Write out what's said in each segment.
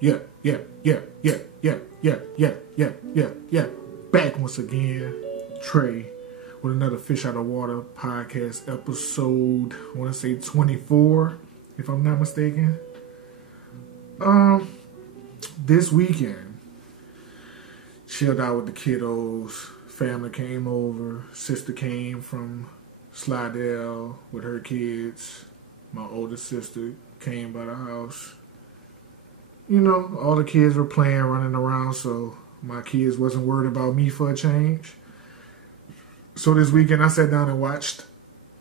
Yeah, yeah, yeah, yeah, yeah, yeah, yeah, yeah, yeah, yeah. Back once again, Trey, with another Fish Out of Water podcast episode. I want to say 24, if I'm not mistaken. Um, this weekend, chilled out with the kiddos. Family came over. Sister came from Slidell with her kids. My older sister came by the house. You know, all the kids were playing, running around, so my kids wasn't worried about me for a change. So this weekend I sat down and watched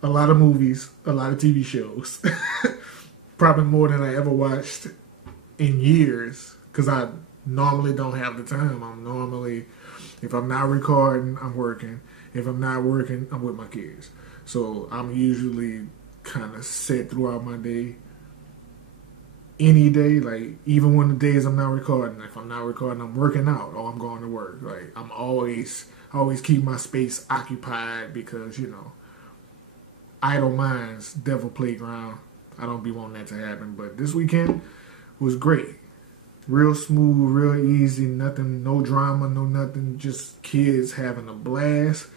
a lot of movies, a lot of TV shows. Probably more than I ever watched in years, because I normally don't have the time. If I'm not recording, I'm working. If I'm not working, I'm with my kids. So I'm usually kind of set throughout my day. Any day, like even when the days I'm not recording, if I'm not recording, I'm working out or I'm going to work. Like I'm always keep my space occupied because, you know, idle minds, devil playground. I don't be wanting that to happen. But this weekend was great. Real smooth, real easy, nothing, no drama, no nothing, just kids having a blast.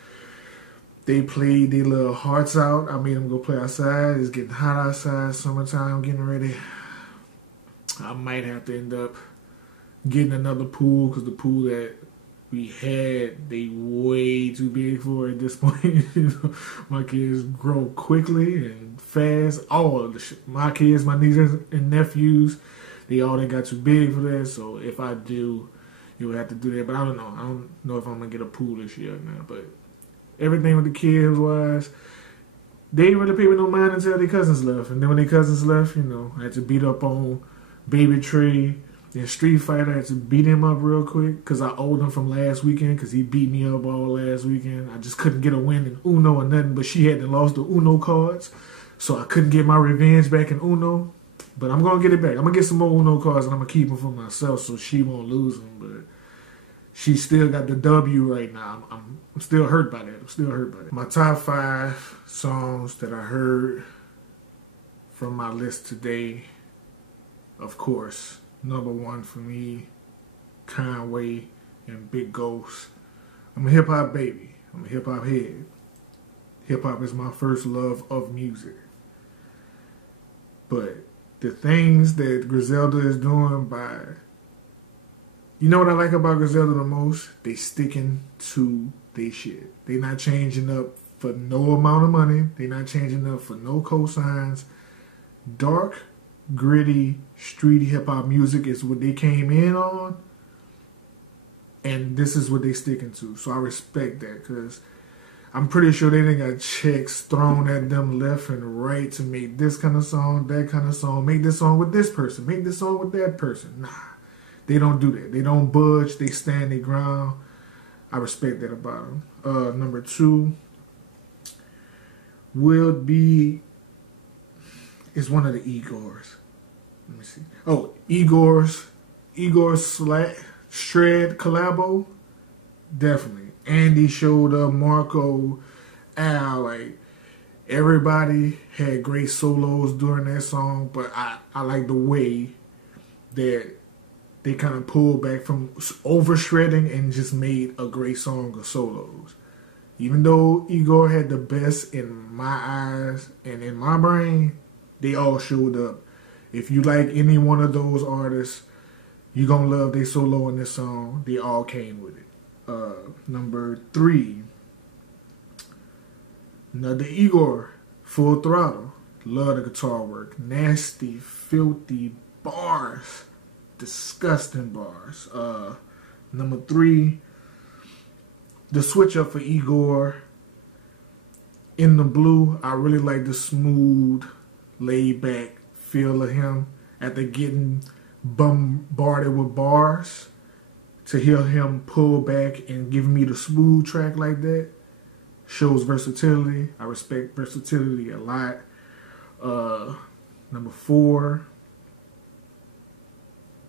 They played their little hearts out. I made them go play outside. It's getting hot outside, summertime, getting ready. I might have to end up getting another pool because the pool that we had, they way too big for at this point. You know, my kids grow quickly and fast. All of the shit. My kids, my nieces and nephews, they got too big for that. So if I do, you would have to do that. But I don't know. I don't know if I'm gonna get a pool this year or not. But everything with the kids was. They didn't really pay me no mind until their cousins left. And then when their cousins left, you know, I had to beat up on Baby Trey and Street Fighter. I had to beat him up real quick because I owed him from last weekend because he beat me up all last weekend. I just couldn't get a win in Uno or nothing, but she hadn't lost the Uno cards, so I couldn't get my revenge back in Uno. But I'm going to get it back. I'm going to get some more Uno cards and I'm going to keep them for myself so she won't lose them. But she still got the W right now. I'm still hurt by that. My top 5 songs that I heard from my list today. Of course, number 1 for me, Conway and Big Ghost. I'm a hip-hop baby. I'm a hip-hop head. Hip-hop is my first love of music. But the things that Griselda is doing you know what I like about Griselda the most? They sticking to they shit. They not changing up for no amount of money. They not changing up for no cosigns. Dark, gritty, street hip-hop music is what they came in on, and this is what they sticking to. So I respect that because I'm pretty sure they didn't got checks thrown at them left and right to make this kind of song, that kind of song, make this song with this person, make this song with that person. Nah, they don't do that. They don't budge. They stand their ground. I respect that about them. Number 2 will be is one of the Igors. Let me see. Oh, Igor Shred collabo? Definitely. Andy showed up, Marco, Al, like, everybody had great solos during that song, but I like the way that they kind of pulled back from over shredding and just made a great song of solos. Even though Igor had the best in my eyes and in my brain, they all showed up. If you like any one of those artists, you're going to love their solo in this song. They all came with it. Number 3, another Igor, Full Throttle. Love the guitar work. Nasty, filthy bars. Disgusting bars. Number 3, the switch up for Igor. In the Blue, I really like the smooth, laid back feel of him after getting bombarded with bars. To hear him pull back and give me the smooth track like that shows versatility. I respect versatility a lot. Number 4,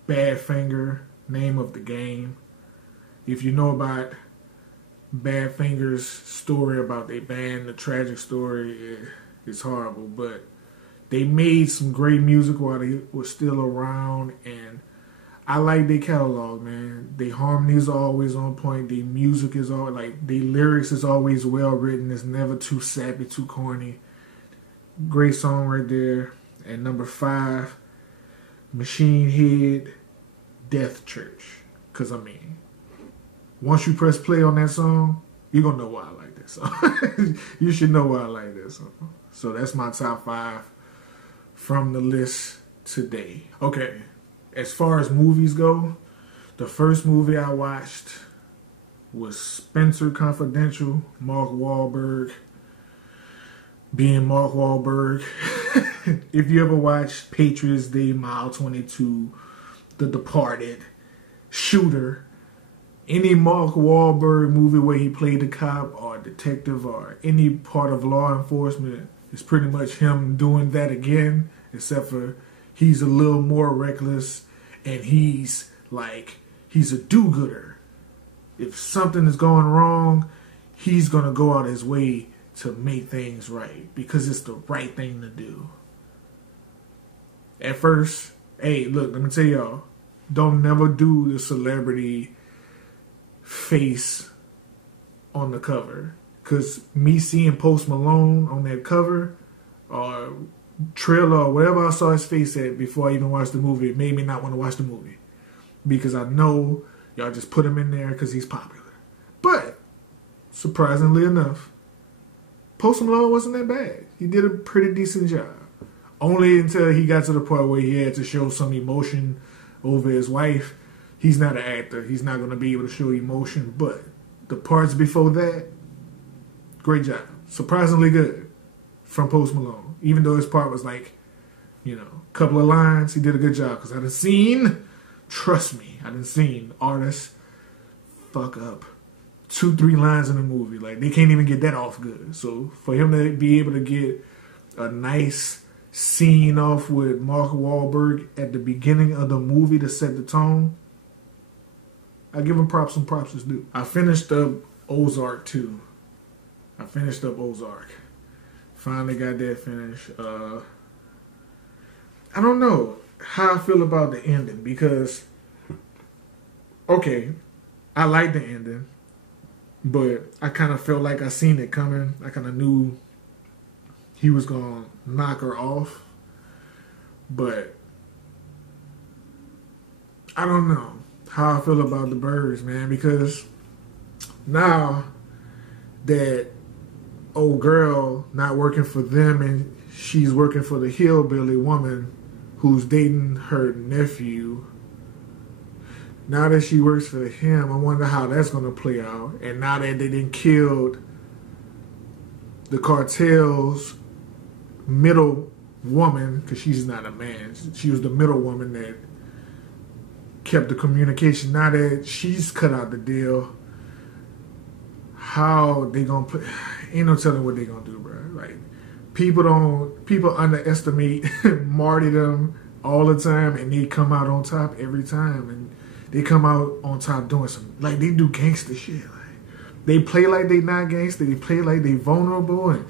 Badfinger, Name of the Game. If you know about Badfinger's story about their band, the tragic story, it's horrible, but they made some great music while they were still around, and I like their catalog, man. Their harmonies are always on point. Their music is all like their lyrics is always well written. It's never too sappy, too corny. Great song right there. And number 5, Machine Head, Death Church. Cause I mean, once you press play on that song, you're gonna know why I like that song. You should know why I like that song. So that's my top 5 from the list today. Okay, as far as movies go, the first movie I watched was Spencer Confidential, Mark Wahlberg. Being Mark Wahlberg. If you ever watched Patriots Day, Mile 22, The Departed, Shooter, any Mark Wahlberg movie where he played a cop or a detective or any part of law enforcement, it's pretty much him doing that again, except for he's a little more reckless and he's a do-gooder. If something is going wrong, he's going to go out his way to make things right because it's the right thing to do. At first, hey, look, let me tell y'all, don't never do the celebrity face on the cover. Because me seeing Post Malone on that cover or trailer or whatever I saw his face at before I even watched the movie, it made me not want to watch the movie. Because I know y'all just put him in there because he's popular. But, surprisingly enough, Post Malone wasn't that bad. He did a pretty decent job. Only until he got to the part where he had to show some emotion over his wife. He's not an actor. He's not going to be able to show emotion. But the parts before that, great job. Surprisingly good from Post Malone. Even though his part was like, a couple of lines, he did a good job. Because I done seen, trust me, I done seen artists fuck up 2-3 lines in a movie. Like, they can't even get that off good. So for him to be able to get a nice scene off with Mark Wahlberg at the beginning of the movie to set the tone, I give him props and props is due. I finished up Ozark too. Finally got that finished. I don't know how I feel about the ending because, okay, I like the ending, but I kind of felt like I seen it coming. I kind of knew he was going to knock her off. But I don't know how I feel about the Birds, man, because now that old girl not working for them and she's working for the hillbilly woman who's dating her nephew, now that she works for him, I wonder how that's going to play out. And now that they done killed the cartel's middle woman, because she's not a man, she was the middle woman that kept the communication. Now that she's cut out the deal, how they gonna put? Ain't no telling what they gonna do, bro. Like people underestimate martyrdom all the time, and they come out on top every time, and they come out on top doing some, like, they do gangster shit. Like, they play like they not gangster, they play like they vulnerable, and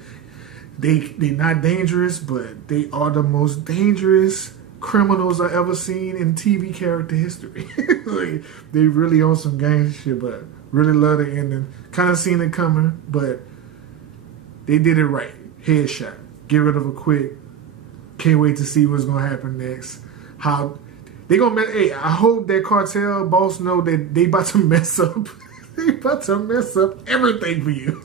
they not dangerous, but they are the most dangerous criminals I ever seen in TV character history. Like, they really on some gangster shit, but really love the ending. Kind of seen it coming, but they did it right. Headshot. Get rid of her quick. Can't wait to see what's gonna happen next. How they gonna? Hey, I hope that cartel boss know that they about to mess up. They about to mess up everything for you.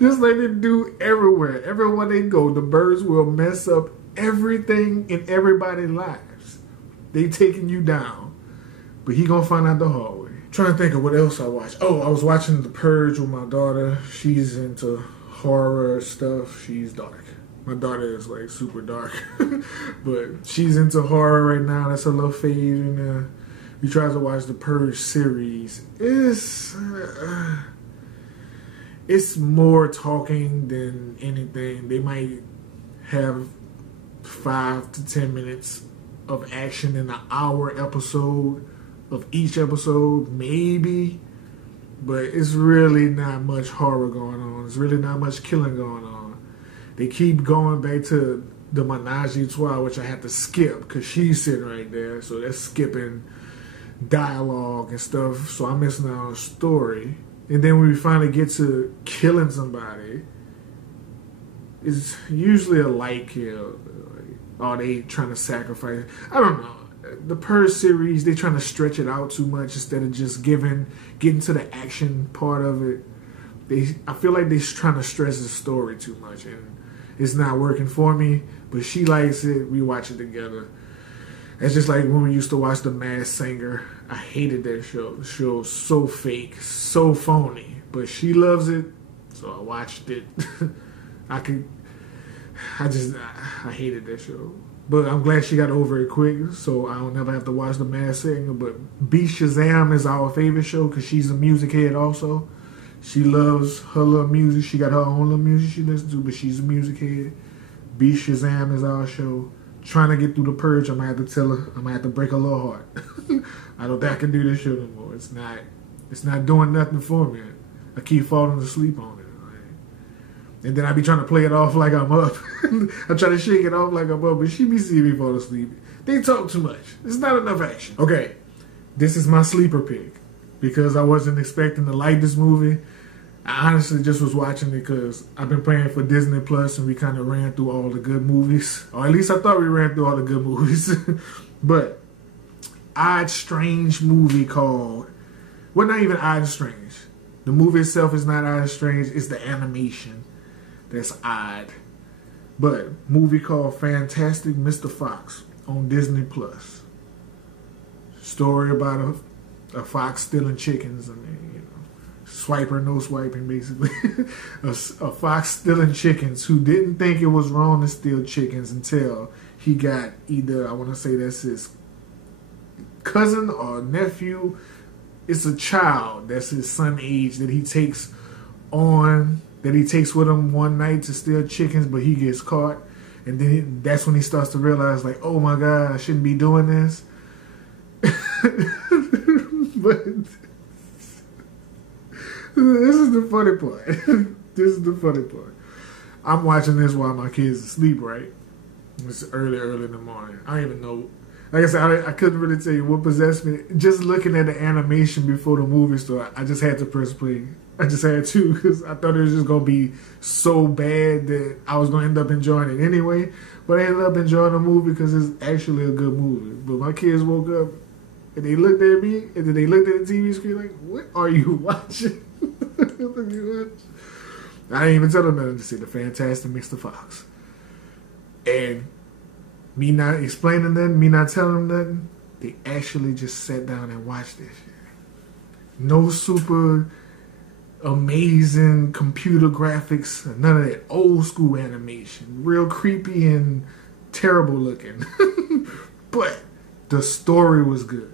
Just like they do everywhere. Everywhere they go, the Birds will mess up everything in everybody's lives. They taking you down. But he gonna find out the hard way. Trying to think of what else I watched. Oh, I was watching The Purge with my daughter. She's into horror stuff. She's dark. My daughter is like super dark. But she's into horror right now. That's her little phase. And we tried to watch The Purge series. It's more talking than anything. They might have 5 to 10 minutes of action in an hour episode of each episode, maybe. But it's really not much horror going on. It's really not much killing going on. They keep going back to the Menage a Trois, which I have to skip because she's sitting right there. So that's skipping dialogue and stuff, so I'm missing out on the story. And then when we finally get to killing somebody, it's usually a light kill. Or they trying to sacrifice. I don't know. The Purge series, they trying to stretch it out too much instead of just getting to the action part of it. I feel like they're trying to stress the story too much, and it's not working for me. But she likes it. We watch it together. It's just like when we used to watch The Masked Singer. I hated that show. The show was so fake, so phony. But she loves it, so I watched it. I hated that show. But I'm glad she got over it quick, so I don't never have to watch The Masked Singer. But Be Shazam is our favorite show because she's a music head also. She loves her little music. She got her own little music she listens to, but she's a music head. Be Shazam is our show. Trying to get through The Purge, I'm going to have to tell her, I'm going to have to break her little heart. I don't think I can do this show no more. It's not doing nothing for me. I keep falling asleep on it. And then I be trying to play it off like I'm up. I try to shake it off like I'm up, but she be seeing me fall asleep. They talk too much. There's not enough action. Okay, this is my sleeper pick because I wasn't expecting to like this movie. I honestly just was watching it because I've been paying for Disney Plus and we kind of ran through all the good movies. Or at least I thought we ran through all the good movies. But odd, strange movie called... Well, not even odd and strange. The movie itself is not odd and strange. It's the animation that's odd. But movie called Fantastic Mr. Fox on Disney Plus. Story about a fox stealing chickens. I mean, you know, swiper, no swiping, basically. a fox stealing chickens who didn't think it was wrong to steal chickens until he got either, I want to say that's his cousin or nephew. It's a child that's his son age that he takes with him one night to steal chickens, but he gets caught. And then that's when he starts to realize, like, oh my God, I shouldn't be doing this. But this is the funny part. This is the funny part. I'm watching this while my kids are asleep, right? It's early in the morning. I don't even know. Like I said, I couldn't really tell you what possessed me. Just looking at the animation before the movie started, I just had to press play. I just had to because I thought it was just going to be so bad that I was going to end up enjoying it anyway. But I ended up enjoying the movie because it's actually a good movie. But my kids woke up and they looked at me and then they looked at the TV screen like, what are you watching? I didn't even tell them nothing to say The Fantastic Mr. Fox. And me not explaining nothing, me not telling them nothing, they actually just sat down and watched this shit. No super amazing computer graphics, none of that old school animation. Real creepy and terrible looking. But the story was good.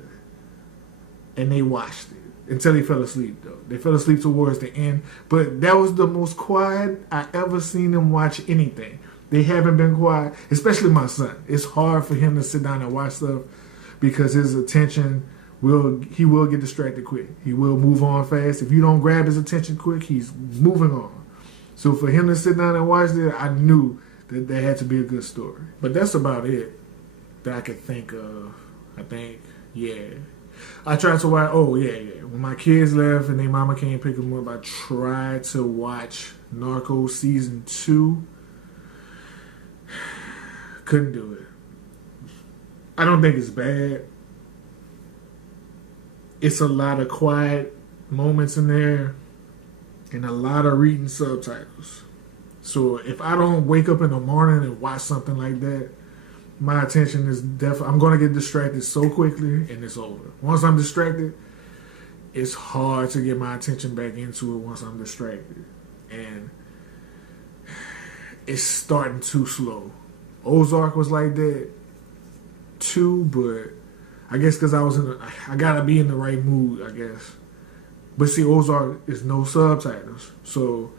And they watched it. Until they fell asleep, though. They fell asleep towards the end. But that was the most quiet I ever seen them watch anything. They haven't been quiet, especially my son. It's hard for him to sit down and watch stuff because his attention he will get distracted quick. He will move on fast. If you don't grab his attention quick, he's moving on. So for him to sit down and watch it, I knew that there had to be a good story. But that's about it that I could think of. I think, yeah. I tried to watch, when my kids left and their mama came pick them up, I tried to watch Narcos Season 2. Couldn't do it. I don't think it's bad. It's a lot of quiet moments in there and a lot of reading subtitles. So if I don't wake up in the morning and watch something like that, my attention is definitely, I'm going to get distracted so quickly and it's over. Once I'm distracted, it's hard to get my attention back into it once I'm distracted. And it's starting too slow. Ozark was like that too, but I guess because I gotta be in the right mood, I guess. But see, Ozark is no subtitles, so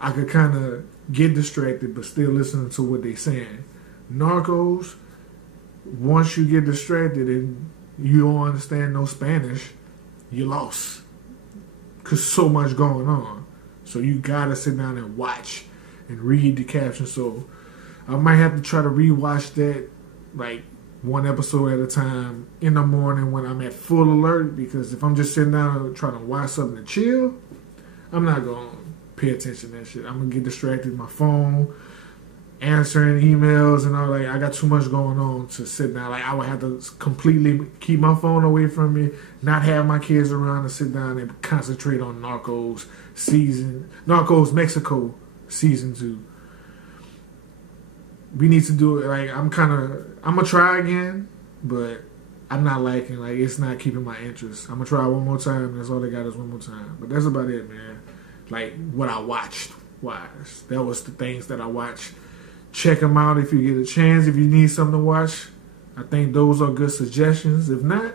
I could kind of get distracted but still listen to what they're saying. Narcos, once you get distracted and you don't understand no Spanish, you're lost. Because so much going on. So you gotta sit down and watch and read the captions. So I might have to try to rewatch that like one episode at a time in the morning when I'm at full alert, because if I'm just sitting down trying to watch something to chill, I'm not going to pay attention to that shit. I'm going to get distracted with my phone, answering emails and all. Like, I got too much going on to sit down. Like, I would have to completely keep my phone away from me, not have my kids around, to sit down and concentrate on Narcos Mexico season 2. We need to do it. Like, I'm gonna try again, but I'm not liking, like, it's not keeping my interest. I'm gonna try one more time. That's all they got is one more time. But that's about it, man. Like, what I watched wise. That was the things that I watched. Check them out if you get a chance. If you need something to watch, I think those are good suggestions. If not,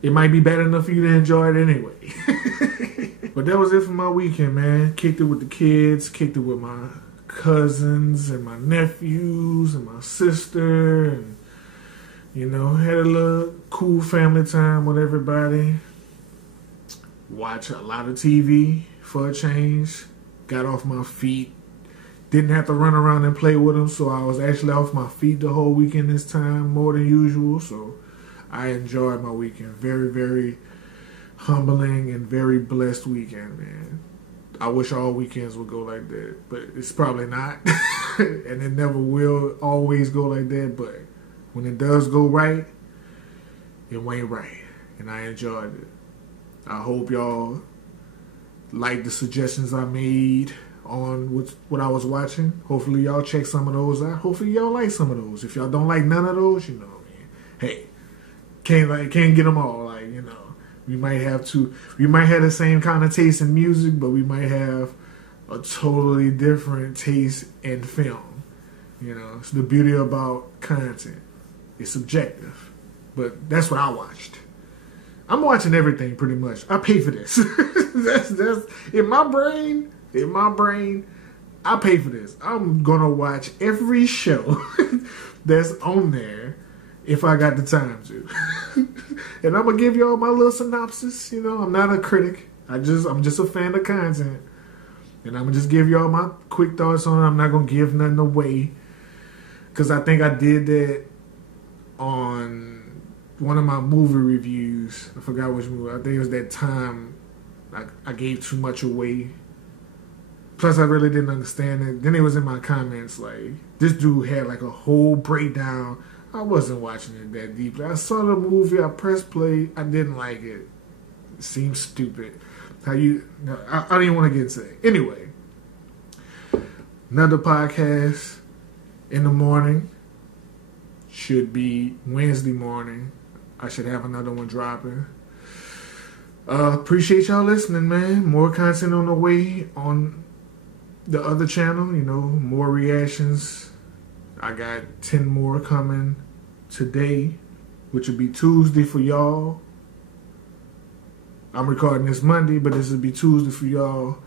it might be bad enough for you to enjoy it anyway. But that was it for my weekend, man. Kicked it with the kids, kicked it with my cousins and my nephews and my sister, and, you know, had a little cool family time with everybody. Watch a lot of TV for a change. Got off my feet. Didn't have to run around and play with them, so I was actually off my feet the whole weekend this time, more than usual. So I enjoyed my weekend. Very, very humbling and very blessed weekend, man. I wish all weekends would go like that, but it's probably not. And it never will always go like that, but when it does go right, it went right, and I enjoyed it. I hope y'all like the suggestions I made on what I was watching. Hopefully y'all check some of those out. Hopefully y'all like some of those. If y'all don't like none of those, you know, man, hey, can't get them all. Like, you know, we might have the same kind of taste in music, but we might have a totally different taste in film. You know, it's the beauty about content. It's subjective, but that's what I watched. I'm watching everything pretty much. I pay for this. that's in my brain. In my brain, I pay for this. I'm gonna watch every show that's on there if I got the time to. And I'm gonna give y'all my little synopsis. You know, I'm not a critic. I'm just a fan of content. And I'm gonna just give y'all my quick thoughts on it. I'm not gonna give nothing away, because I think I did that on one of my movie reviews. I forgot which movie. I think it was that time I gave too much away. Plus, I really didn't understand it. Then it was in my comments, like, this dude had, like, a whole breakdown. I wasn't watching it that deeply. I saw the movie. I pressed play. I didn't like it. It seemed stupid. I don't even want to get into it. Anyway, another podcast in the morning. Should be Wednesday morning. I should have another one dropping. Appreciate y'all listening, man. More content on the way on the other channel, you know, more reactions. I got 10 more coming today, which will be Tuesday for y'all. I'm recording this Monday, but this will be Tuesday for y'all.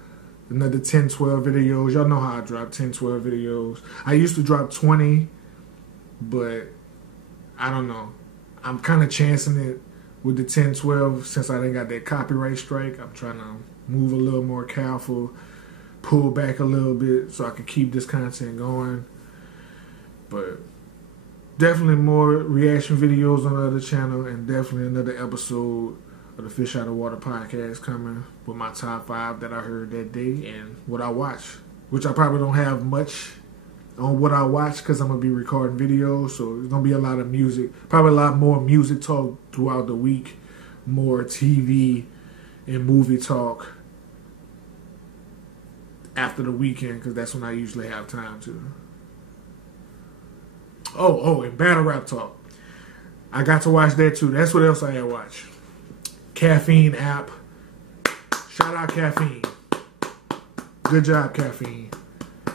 Another 10, 12 videos. Y'all know how I drop 10, 12 videos. I used to drop 20, but I don't know. I'm kind of chancing it with the 10, 12 since I didn't got that copyright strike. I'm trying to move a little more careful, pull back a little bit so I can keep this content going. But definitely more reaction videos on the other channel, and definitely another episode of the Fish Out of Water podcast coming with my top 5 that I heard that day and what I watched, which I probably don't have much on what I watch because I'm going to be recording videos, so there's going to be a lot of music, probably a lot more music talk throughout the week, more TV and movie talk after the weekend, because that's when I usually have time to. Oh, and battle rap talk. I got to watch that too. That's what else I had watched. Caffeine app. Shout out Caffeine. Good job, Caffeine.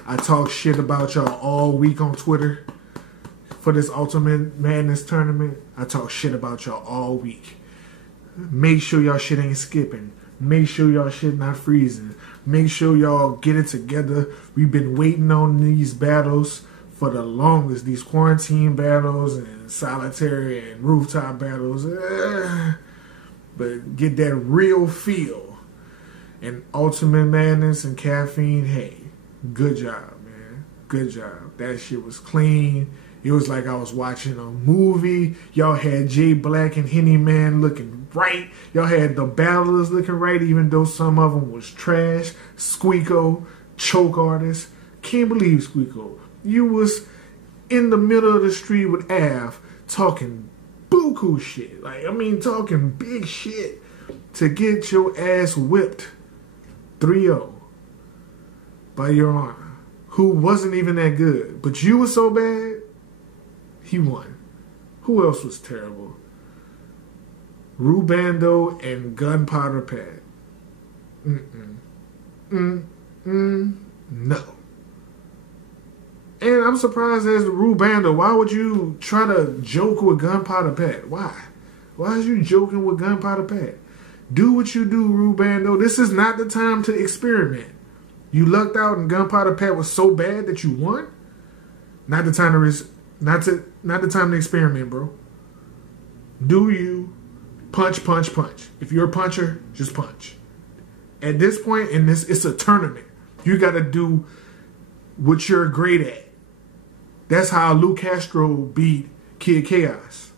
I talk shit about y'all all week on Twitter for this Ultimate Madness tournament. I talk shit about y'all all week. Make sure y'all shit ain't skipping. Make sure y'all shit not freezing. Make sure y'all get it together. We've been waiting on these battles for the longest. These quarantine battles and solitary and rooftop battles. But get that real feel. And Ultimate Madness and Caffeine, hey, good job, man. Good job. That shit was clean. It was like I was watching a movie. Y'all had Jay Black and Henny Man looking right. Y'all had the battlers looking right, even though some of them was trash. Squeako, choke artist. Can't believe Squeako. You was in the middle of the street with Av talking buku shit. Like, I mean, talking big shit to get your ass whipped 3-0 by Your Honor, who wasn't even that good. But you were so bad, he won. Who else was terrible? Rubando and Gunpowder Pat. No. And I'm surprised as Rubando, why would you try to joke with Gunpowder Pat? Why? Why is you joking with Gunpowder Pat? Do what you do, Rubando. This is not the time to experiment. You lucked out and Gunpowder Pat was so bad that you won? Not the time to not the time to experiment, bro. Do you punch, punch, punch. If you're a puncher, just punch. At this point in this, it's a tournament. You got to do what you're great at. That's how Lou Castro beat Kid Chaos.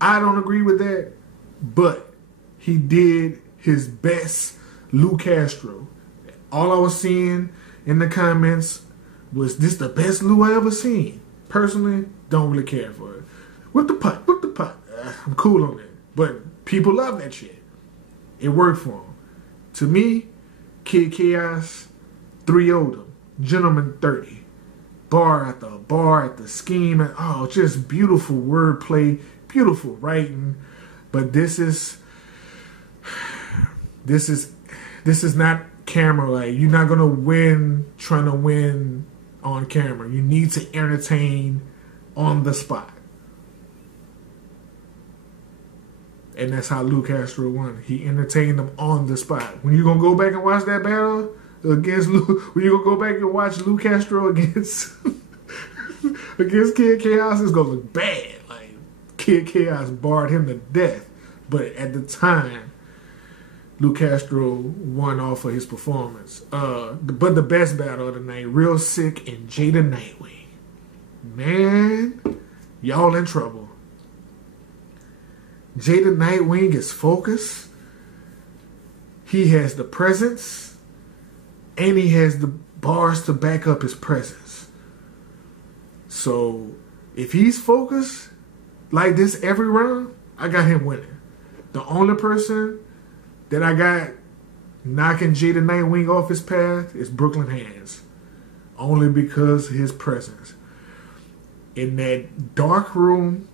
I don't agree with that, but he did his best Lou Castro. All I was seeing in the comments was, this the best Lou I ever seen. Personally, don't really care for it. Whip the putt. I'm cool on it. But people love that shit. It worked for him. To me, Kid Chaos 3-0'd him. Gentleman 30. Bar after scheme. And, oh, just beautiful wordplay. Beautiful writing. But this is not camera. Like, you're not gonna win trying to win on camera. You need to entertain on the spot. And that's how Lou Castro won. He entertained them on the spot. When you gonna go back and watch that battle against Lou, when you gonna go back and watch Lou Castro against against Kid Chaos, it's gonna look bad. Like, Kid Chaos barred him to death. But at the time, Lou Castro won off of his performance. But the best battle of the night, Real Sick and Jada Nightwing. Man, y'all in trouble. Jada Nightwing is focused. He has the presence. And he has the bars to back up his presence. So, if he's focused like this every round, I got him winning. The only person that I got knocking Jada Nightwing off his path is Brooklyn Hands. Only because of his presence. In that dark room,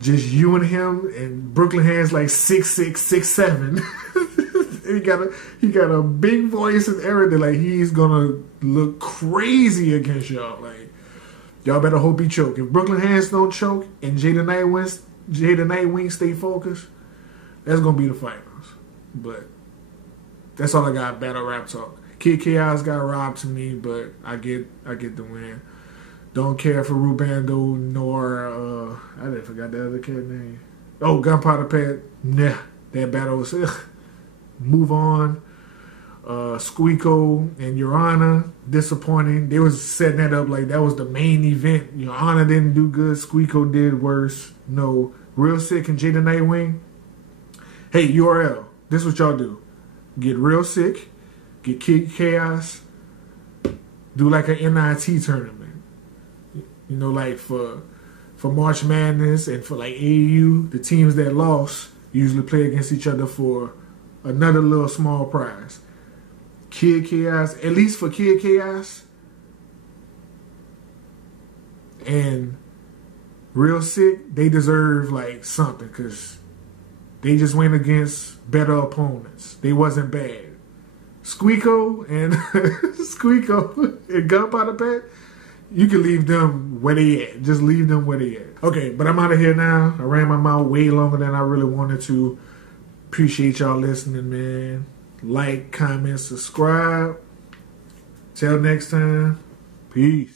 just you and him, and Brooklyn Hands like 6'6", 6'7". he got a big voice and everything. Like, he's gonna look crazy against y'all. Like, y'all better hope he choke. If Brooklyn Hands don't choke and Jada Nightwing stay focused, that's gonna be the finals. But that's all I got. Battle rap talk. Kid Chaos got robbed to me, but I get the win. Don't care for Rubando nor I didn't forgot the other kid name. Oh, Gunpowder Pat. Nah, that battle was move on. Squeako and Your Honor, disappointing. They was setting that up like that was the main event. Your Honor didn't do good. Squeako did worse. No. Real Sick and Jada Nightwing. Hey, URL. This is what y'all do. Get Real Sick. Get Kid Chaos. Do like an NIT tournament. You know, like for March Madness and for like AAU, the teams that lost usually play against each other for another little small prize. Kid Chaos, at least for Kid Chaos and Real Sick, they deserve like something because they just went against better opponents. They wasn't bad. Squeako and Gunpowder Pat, you can leave them where they at. Just leave them where they at. Okay, but I'm out of here now. I ran my mouth way longer than I really wanted to. Appreciate y'all listening, man. Like, comment, subscribe. Till next time. Peace.